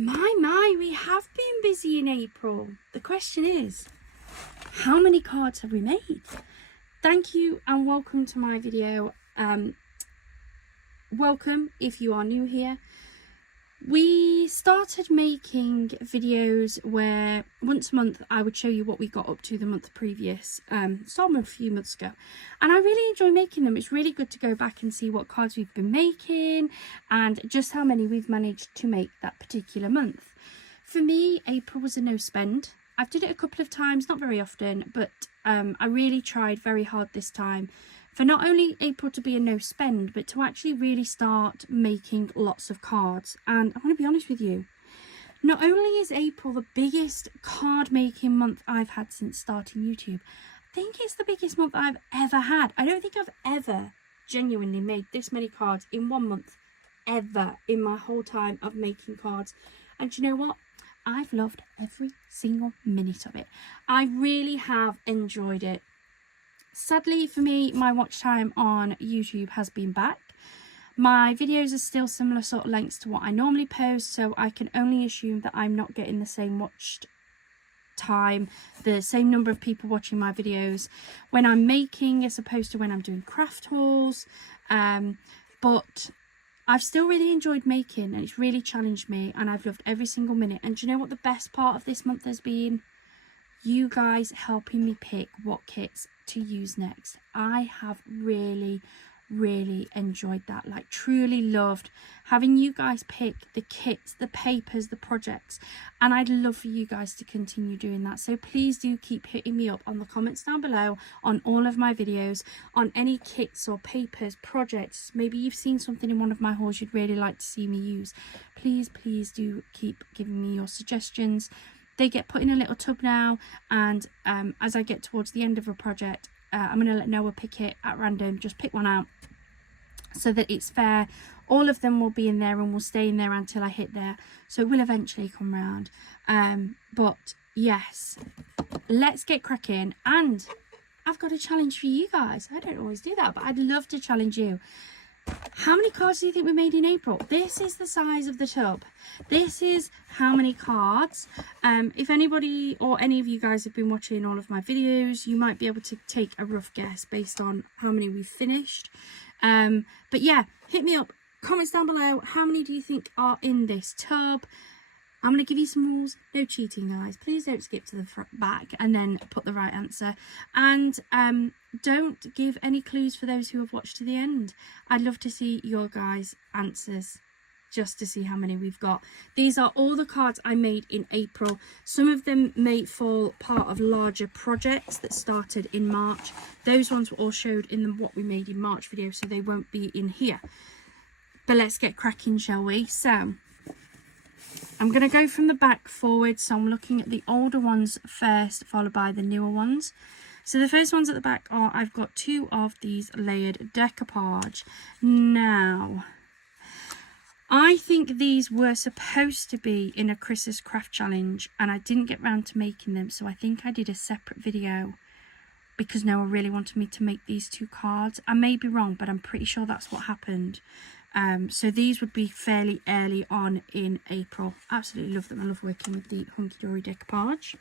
My, we have been busy in April. The question is, how many cards have we made? Thank you and welcome to my video. Welcome if you are new here. We started making videos where once a month I would show you what we got up to the month previous, started a few months ago, and I really enjoy making them. It's really good to go back and see what cards we've been making and just how many we've managed to make that particular month. For me, April was a no spend. I've did it a couple of times, not very often, but I really tried very hard this time for not only April to be a no spend, but to actually really start making lots of cards. And I want to be honest with you, not only is April the biggest card making month I've had since starting YouTube, I think it's the biggest month I've ever had. I don't think I've ever genuinely made this many cards in one month, ever, in my whole time of making cards. And you know what? I've loved every single minute of it. I really have enjoyed it. Sadly for me, my watch time on YouTube has been back. My videos are still similar sort of lengths to what I normally post, so I can only assume that I'm not getting the same watched time, the same number of people watching my videos when I'm making as opposed to when I'm doing craft hauls. But I've still really enjoyed making, and it's really challenged me, and I've loved every single minute. And do you know what the best part of this month has been? You guys helping me pick what kits to use next. I have really enjoyed that. Like, truly loved having you guys pick the kits, the papers, the projects, and I'd love for you guys to continue doing that. So please do keep hitting me up on the comments down below on all of my videos, on any kits or papers, projects. Maybe you've seen something in one of my hauls you'd really like to see me use. Please do keep giving me your suggestions. They get put in a little tub now, and as I get towards the end of a project, I'm going to let Noah pick it at random, just pick one out so that it's fair. All of them will be in there and will stay in there until I hit there, so it will eventually come round. But yes, let's get cracking. And I've got a challenge for you guys. I don't always do that, but I'd love to challenge you. How many cards do you think we made in April? This is the size of the tub. This is how many cards. If anybody or any of you guys have been watching all of my videos, you might be able to take a rough guess based on how many we've finished. But yeah, hit me up, comments down below. How many do you think are in this tub? I'm going to give you some rules. No cheating, guys. Please don't skip to the back and then put the right answer. And don't give any clues for those who have watched to the end. I'd love to see your guys' answers just to see how many we've got. These are all the cards I made in April. Some of them may fall part of larger projects that started in March. Those ones were all showed in the what we made in March video, so they won't be in here. But let's get cracking, shall we? So I'm going to go from the back forward, so I'm looking at the older ones first, followed by the newer ones. So the first ones at the back are, I've got two of these layered decoupage. Now, I think these were supposed to be in a Chris's Craft Challenge, and I didn't get round to making them, so I think I did a separate video because Noah really wanted me to make these two cards. I may be wrong, but I'm pretty sure that's what happened. So these would be fairly early on in April. Absolutely love them. I love working with the Hunky Dory decoupage.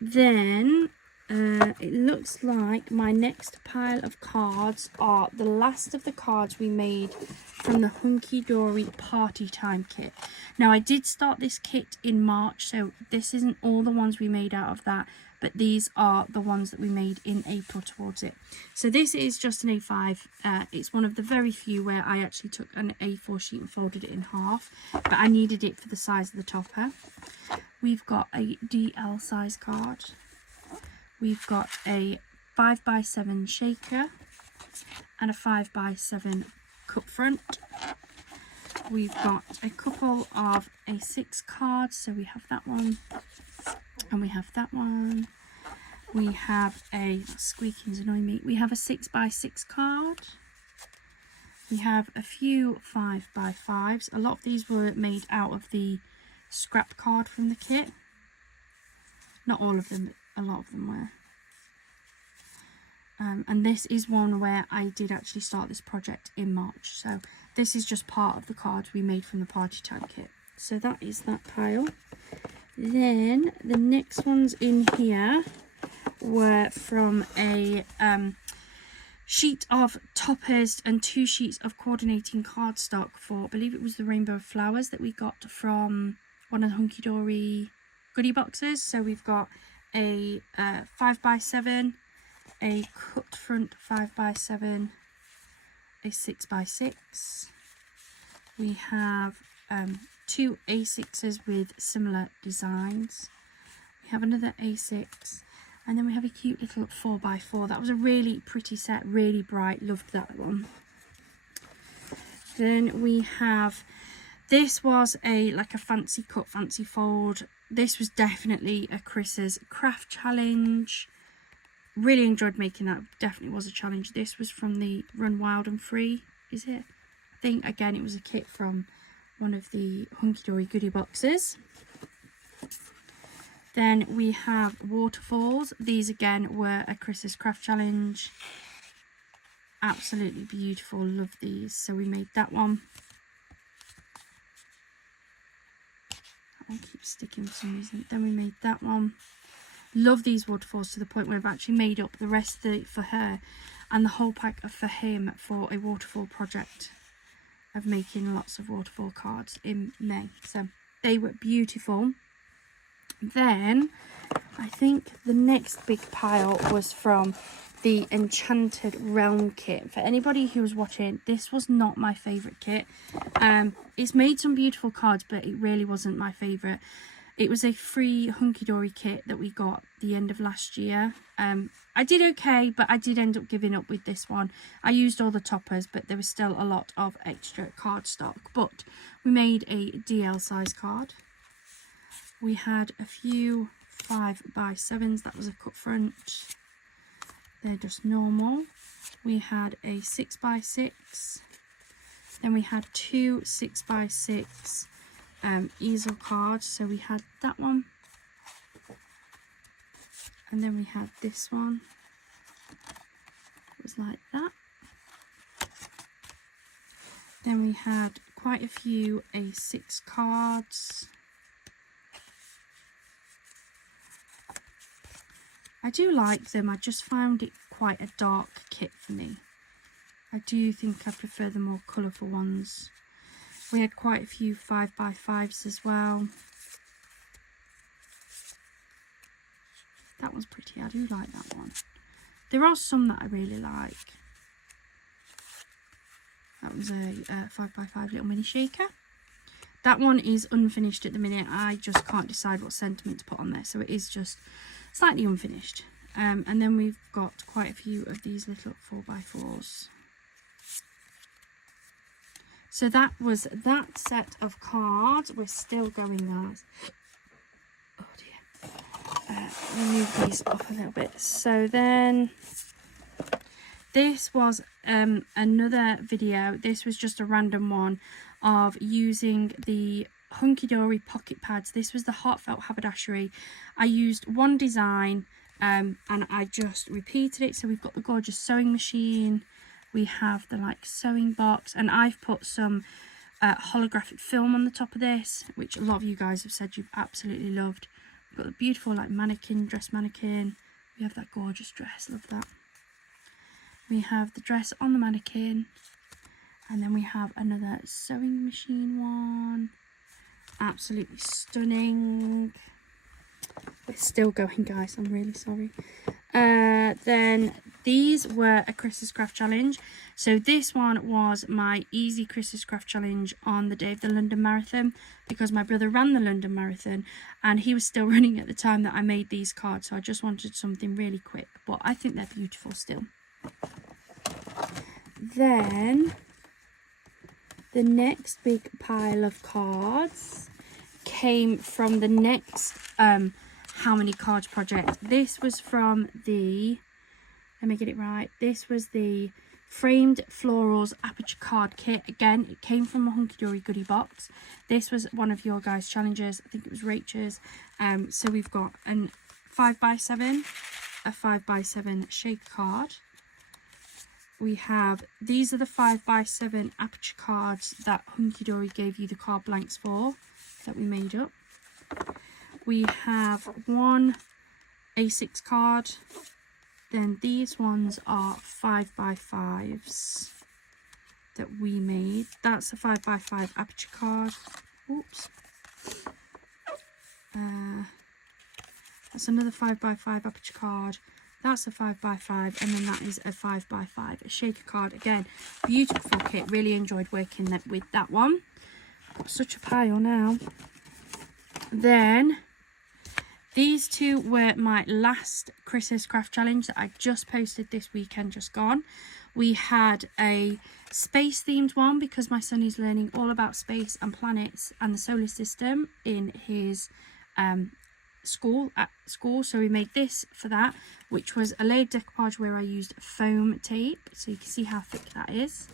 Then it looks like my next pile of cards are the last of the cards we made from the Hunky Dory Party Time kit. Now, I did start this kit in March, so this isn't all the ones we made out of that, but these are the ones that we made in April towards it. So this is just an A5. It's one of the very few where I actually took an A4 sheet and folded it in half, but I needed it for the size of the topper. We've got a DL size card. We've got a 5x7 shaker and a 5x7 cup front. We've got a couple of A6 cards, so we have that one and we have that one. We have a, squeaking's annoying me, we have a 6x6 card. We have a few 5x5s. A lot of these were made out of the scrap card from the kit. Not all of them, but a lot of them were. And this is one where I did actually start this project in March, so this is just part of the cards we made from the Party Time kit. So that is that pile. Then the next ones in here were from a sheet of toppers and 2 sheets of coordinating cardstock for, I believe it was the Rainbow Flowers that we got from one of the Hunky Dory goodie boxes. So we've got a 5x7, a cut front 5x7, a 6x6. We have 2 A6s with similar designs. We have another A6, and then we have a cute little 4x4. That was a really pretty set, really bright, loved that one. Then we have, this was like a fancy cut, fancy fold. This was definitely a Chris's craft challenge. Really enjoyed making that, definitely was a challenge. This was from the Run Wild and Free, is it? I think, again, it was a kit from one of the Hunky Dory goodie boxes. Then we have Waterfalls. These again were a Chris's craft challenge. Absolutely beautiful, love these. So we made that one. That one keeps sticking for some reason. Then we made that one. Love these waterfalls to the point where I've actually made up the rest of it for her and the whole pack for him for a waterfall project of making lots of waterfall cards in May. So they were beautiful. Then I think the next big pile was from the Enchanted Realm kit. For anybody who was watching, this was not my favourite kit. It's made some beautiful cards, but it really wasn't my favourite. It was a free Hunky Dory kit that we got the end of last year. I did okay, but I did end up giving up with this one. I used all the toppers, but there was still a lot of extra cardstock. But we made a DL size card. We had a few 5x7s. That was a cut front. They're just normal. We had a 6x6. Then we had 2 6x6 easel cards. So we had that one. And then we had this one. It was like that. Then we had quite a few A6 cards. I do like them. I just found it quite a dark kit for me. I do think I prefer the more colourful ones. We had quite a few 5x5s as well. That one's pretty. I do like that one. There are some that I really like. That was a 5x5 little mini shaker. That one is unfinished at the minute. I just can't decide what sentiment to put on there. So it is just slightly unfinished. And then we've got quite a few of these little 4x4s. So that was that set of cards. We're still going, guys. Oh dear. Remove these off a little bit. So then this was another video. This was just a random one of using the Hunky Dory pocket pads. This was the Heartfelt Habacher. I used one design and I just repeated it. So we've got the gorgeous sewing machine. We have the like sewing box, and I've put some holographic film on the top of this, which a lot of you guys have said you've absolutely loved. We've got the beautiful like mannequin, dress mannequin. We have that gorgeous dress, love that. We have the dress on the mannequin, and then we have another sewing machine one. Absolutely stunning. We're still going, guys, I'm really sorry. Then these were a Chris's Craft Challenge. So this one was my easy Chris's Craft Challenge on the day of the London Marathon, because my brother ran the London Marathon and he was still running at the time that I made these cards. So I just wanted something really quick, but I think they're beautiful still. Then the next big pile of cards came from the next How Many Cards project. This was from the, let me get it right, this was the Framed Florals Aperture Card Kit. Again, it came from a Hunky Dory goodie box. This was one of your guys' challenges. I think it was Rachel's. So we've got a 5x7, a 5x7 shape card. We have, these are the 5x7 aperture cards that Hunky Dory gave you the card blanks for. that we made up. We have one A6 card. Then these ones are 5x5s that we made. That's a 5x5 aperture card. Oops. That's another 5x5 aperture card. That's a 5x5, and then that is a 5x5, a shaker card. Again, beautiful kit. Really enjoyed working with that one. Got such a pile now. Then these two were my last Chris's Craft Challenge that I just posted this weekend, just gone. We had a space themed one because my son is learning all about space and planets and the solar system in his school, so we made this for that, which was a layered decoupage where I used foam tape, so you can see how thick that is.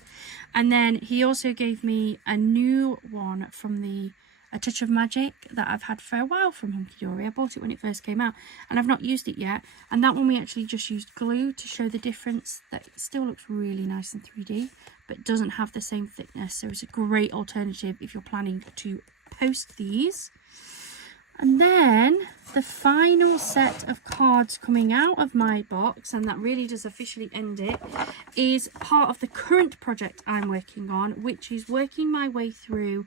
And then he also gave me a new one from the A Touch of Magic that I've had for a while from Hunky Dory. I bought it when it first came out and I've not used it yet, and that one we actually just used glue to show the difference. That it still looks really nice in 3D but doesn't have the same thickness, so it's a great alternative if you're planning to post these. And then the final set of cards coming out of my box, and that really does officially end it, is part of the current project I'm working on, which is working my way through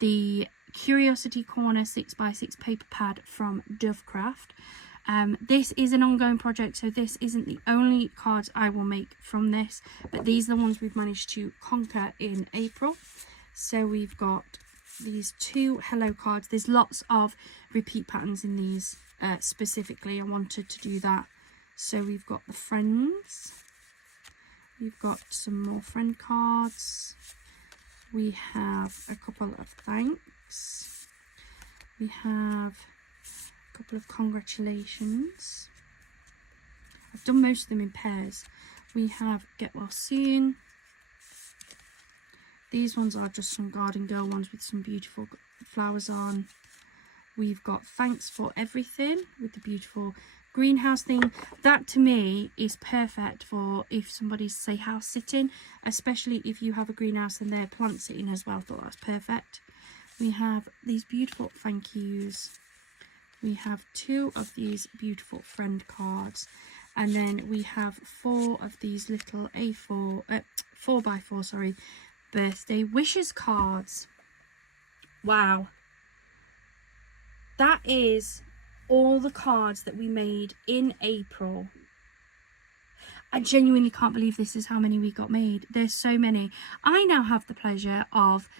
the Curiosity Corner 6x6 paper pad from Dovecraft. This is an ongoing project, so this isn't the only cards I will make from this, but these are the ones we've managed to conquer in April. So we've got these two hello cards. There's lots of repeat patterns in these. Specifically I wanted to do that. So we've got the friends, we've got some more friend cards, we have a couple of thanks, we have a couple of congratulations. I've done most of them in pairs. We have get well soon. These ones are just some Garden Girl ones with some beautiful flowers on. We've got thanks for everything with the beautiful greenhouse thing. That to me is perfect for if somebody's, say, house sitting, especially if you have a greenhouse and they're plant sitting as well. I thought that's perfect. We have these beautiful thank yous. We have two of these beautiful friend cards. And then we have four of these little A4, 4x4, sorry, birthday wishes cards. Wow, that is all the cards that we made in April. I genuinely can't believe this is how many we got made. There's so many. I now have the pleasure of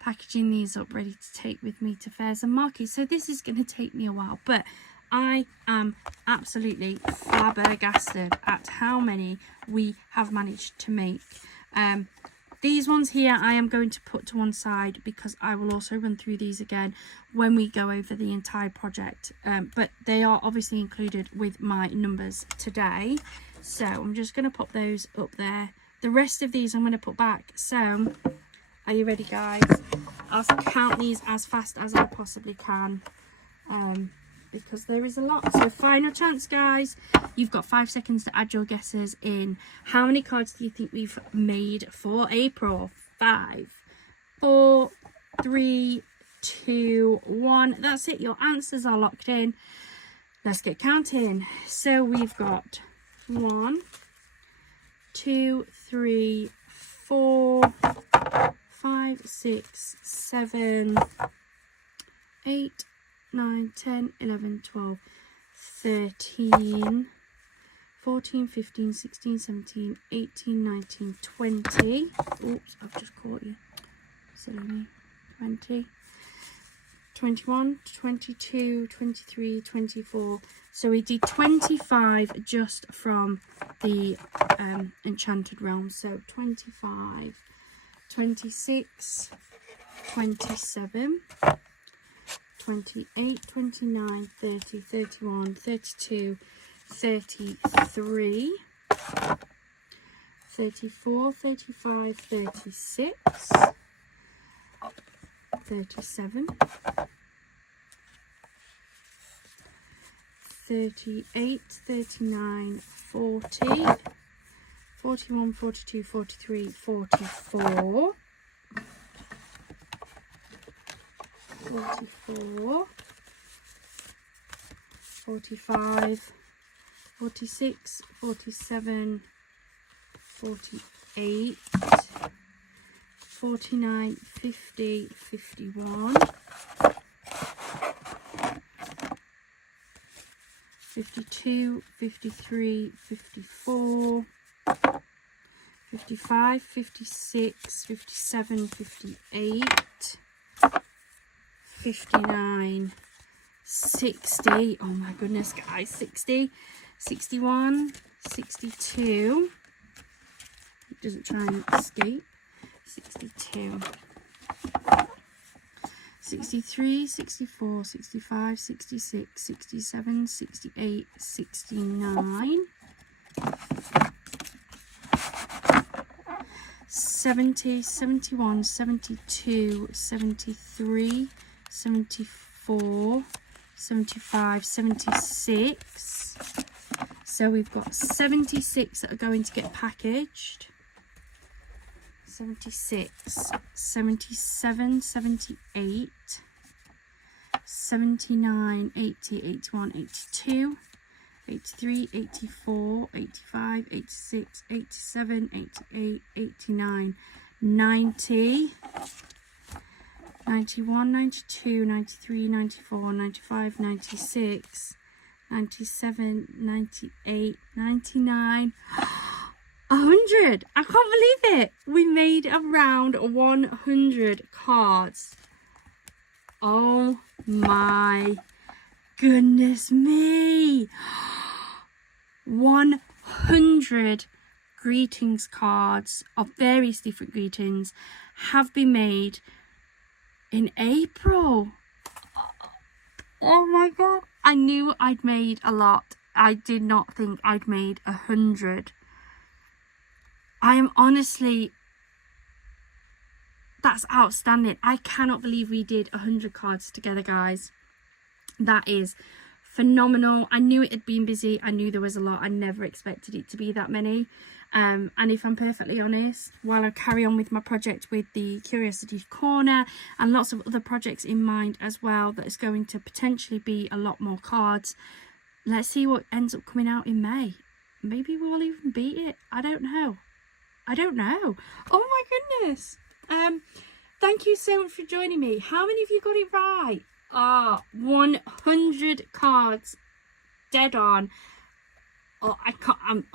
packaging these up ready to take with me to fairs and markets, so this is going to take me a while, but I am absolutely flabbergasted at how many we have managed to make. These ones here I am going to put to one side because I will also run through these again when we go over the entire project. But they are obviously included with my numbers today. So I'm just going to pop those up there. The rest of these I'm going to put back. So are you ready, guys? I'll count these as fast as I possibly can. Because there is a lot. So final chance, guys. You've got 5 seconds to add your guesses in. How many cards do you think we've made for April? 5, 4, 3, 2, 1. That's it. Your answers are locked in. Let's get counting. So we've got 1, 2, 3, 4, 5, 6, 7, 8, 9, 10, 11, 12, 13, 14, 15, 16, 17, 18, 19, 20. Oops, I've just caught you. Silly me. 20, 21, 22, 23, 24. So we did 25 just from the Enchanted Realm. So 25, 26, 27, 28, 29, 30, 31, 32, 33, 34, 35, 36, 37, 38, 39, 40, 41, 42, 43, 44, 44, 45, 46, 47, 48, 49, 50, 51, 52, 53, 54, 55, 56, 57, 58, 59, 60, oh my goodness guys, 60, 61, 62, it doesn't try and escape, 62, 63, 64, 65, 66, 67, 68, 69, 70, 71, 72, 73, 74, 75, 76. So we've got 76 that are going to get packaged. 76, 77, 78, 79, 80, 81, 82, 83, 84, 85, 86, 87, 88, 89, 90, 91, 92, 93, 94, 95, 96, 97, 98, 99, 100. I can't believe it. We made around 100 cards. Oh my goodness me. 100 greetings cards of various different greetings have been made in April. Oh my god. I knew I'd made a lot. I did not think I'd made 100. I am honestly, that's outstanding. I cannot believe we did 100 cards together, guys. That is phenomenal. I knew it had been busy. I knew there was a lot. I never expected it to be that many. And if I'm perfectly honest, while I carry on with my project with the Curiosity Corner and lots of other projects in mind as well, that is going to potentially be a lot more cards. Let's see what ends up coming out in May. Maybe we'll even beat it. I don't know. I don't know. Oh my goodness. Thank you so much for joining me. How many of you got it right? 100 cards. Dead on. Oh, I can't.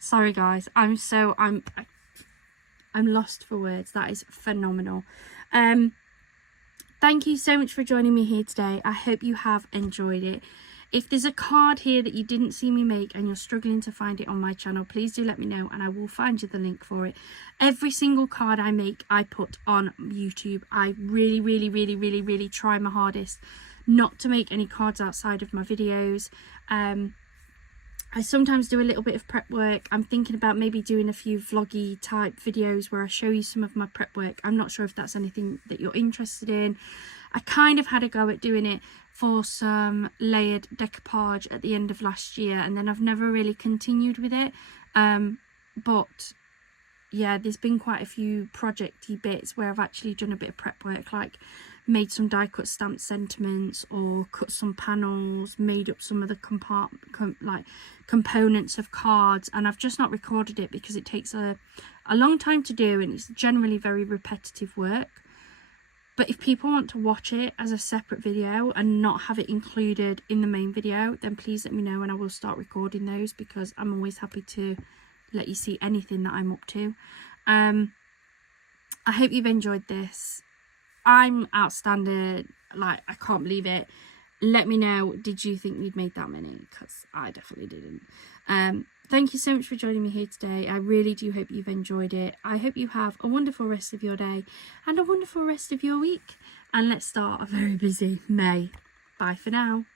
Sorry guys. I'm lost for words. That is phenomenal. Thank you so much for joining me here today. I hope you have enjoyed it. If there's a card here that you didn't see me make and you're struggling to find it on my channel, please do let me know and I will find you the link for it. Every single card I make, I put on YouTube. I really try my hardest not to make any cards outside of my videos. I sometimes do a little bit of prep work. I'm thinking about maybe doing a few vloggy type videos where I show you some of my prep work. I'm not sure if that's anything that you're interested in. I kind of had a go at doing it for some layered decoupage at the end of last year, and then I've never really continued with it. But yeah, there's been quite a few projecty bits where I've actually done a bit of prep work, like made some die cut stamped sentiments or cut some panels, made up some of the components of cards, and I've just not recorded it because it takes a long time to do and it's generally very repetitive work. But if people want to watch it as a separate video and not have it included in the main video, then please let me know and I will start recording those, because I'm always happy to let you see anything that I'm up to. I hope you've enjoyed this. I'm outstanding. Like, I can't believe it. Let me know, did you think we'd made that many? Because I definitely didn't. Thank you so much for joining me here today. I really do hope you've enjoyed it. I hope you have a wonderful rest of your day and a wonderful rest of your week. And let's start a very busy May. Bye for now.